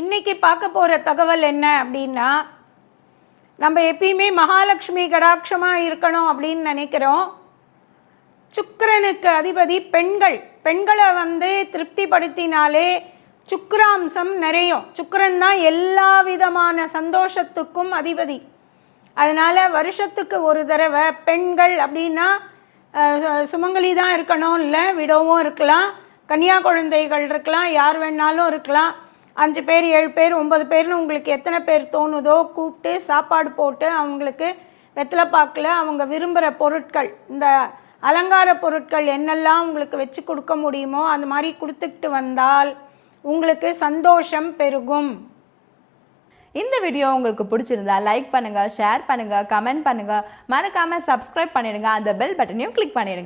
இன்னைக்கு பார்க்க போகிற தகவல் என்ன அப்படின்னா, நம்ம எப்பயுமே மகாலட்சுமி கடாட்சமாக இருக்கணும் அப்படின்னு நினைக்கிறோம். சுக்கிரனுக்கு அதிபதி பெண்கள். பெண்களை திருப்திப்படுத்தினாலே சுக்கிராம்சம் நிறையும். சுக்கிரன் தான் எல்லா விதமான சந்தோஷத்துக்கும் அதிபதி. அதனால் வருஷத்துக்கு ஒரு தடவை பெண்கள் அப்படின்னா சுமங்கலி தான் இருக்கணும், இல்லை விடவும் இருக்கலாம், கன்னியா குழந்தைகள் இருக்கலாம், யார் வேணாலும் இருக்கலாம். 5 பேர் 7 பேர் 9 பேர்னு உங்களுக்கு எத்தனை பேர் தோணுதோ கூப்பிட்டு சாப்பாடு போட்டு அவங்களுக்கு வெத்தலைப்பாக்கில் அவங்க விரும்புகிற பொருட்கள், இந்த அலங்கார பொருட்கள் என்னெல்லாம் உங்களுக்கு வச்சு கொடுக்க முடியுமோ அந்த மாதிரி கொடுத்துக்கிட்டு வந்தால் உங்களுக்கு சந்தோஷம் பெருகும். இந்த வீடியோ உங்களுக்கு பிடிச்சிருந்தா லைக் பண்ணுங்க, ஷேர் பண்ணுங்க, கமெண்ட் பண்ணுங்க, மறக்காம சப்ஸ்கிரைப் பண்ணிடுங்க, அந்த பெல் பட்டனையும் கிளிக் பண்ணிடுங்க.